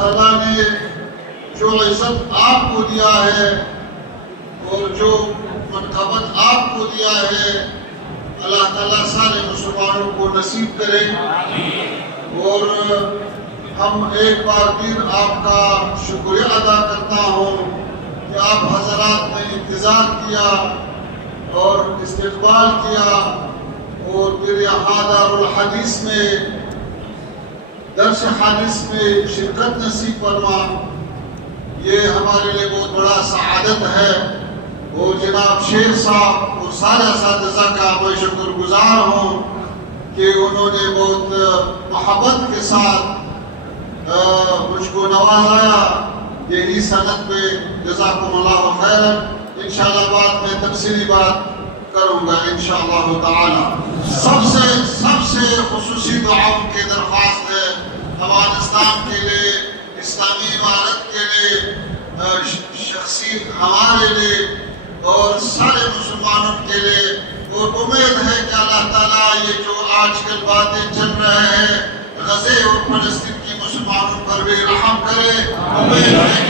تعالیٰ نے جو عزت آپ کو دیا ہے اور جو منقبت آپ کو دیا ہے، اللہ تعالیٰ سارے مسلمانوں کو نصیب کرے۔ اور ہم ایک بار پھر آپ کا شکریہ ادا کرتا ہوں کہ آپ حضرات نے انتظار کیا اور استقبال کیا، اور پھر یہاں دارالحدیث میں درس حدیث میں شرکت نصیب فرما۔ یہ ہمارے لیے بہت بڑا سعادت ہے، اور جناب شیر صاحب اور سارے اساتذہ کا میں شکر گزار ہوں کہ انہوں نے بہت محبت کے ساتھ مجھ کو نوازایا یہی صنعت پہ۔ جزاکم اللہ خیرا۔ انشاءاللہ بعد میں تفصیلی بات کروں گا انشاءاللہ تعالی۔ سب سے خصوصی دعاؤں کی درخواست ہے افغانستان کے لیے، اسلامی عمارت کے لیے، شخصی ہمارے لیے اور سارے مسلمانوں کے لیے۔ اور امید ہے کہ اللہ تعالیٰ یہ جو آج کل باتیں چل رہے ہیں غزے اور فلسطین کی مسلمانوں پر بھی رحم کرے۔ امید ہے